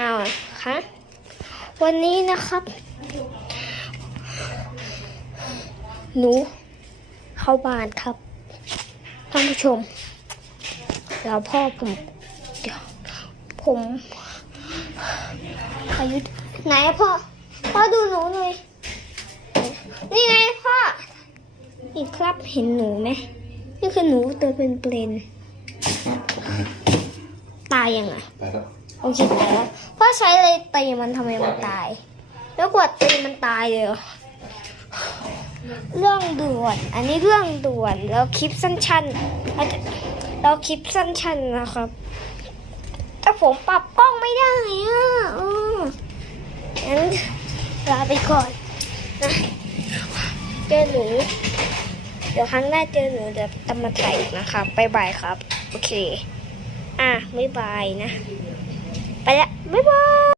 อ้าวคะวันนี้นะครับ หนู เข้าบ้านครับท่านผู้ชม แล้วพ่อผมเดี๋ยวผมอายุไหนอะพ่อ พ่อดูหนูหน่อย นี่ไงพ่อ นี่ครับเห็นหนูไหม นี่คือหนูตัวเป็นเปลนๆตายยังไง ไปแล้ว โอเคแล้วพ่อใช้อะไรตีมันทำไมมันตาย แล้วกว่าตีมันตายเลยเรื่องด่วน อันนี้เรื่องด่วนแล้วคลิปสั้นๆเราจะเราคลิปสั้นๆนะครับ แต่ผมปรับกล้องไม่ได้อะอืองั้นลาไปก่อนนะเจอหนู เดี๋ยวครั้งหน้าเจอหนูจะตามมาถ่ายอีกนะครับบ๊ายบายครับ โอเค อะบ๊ายบายนะ Pala, bye-bye!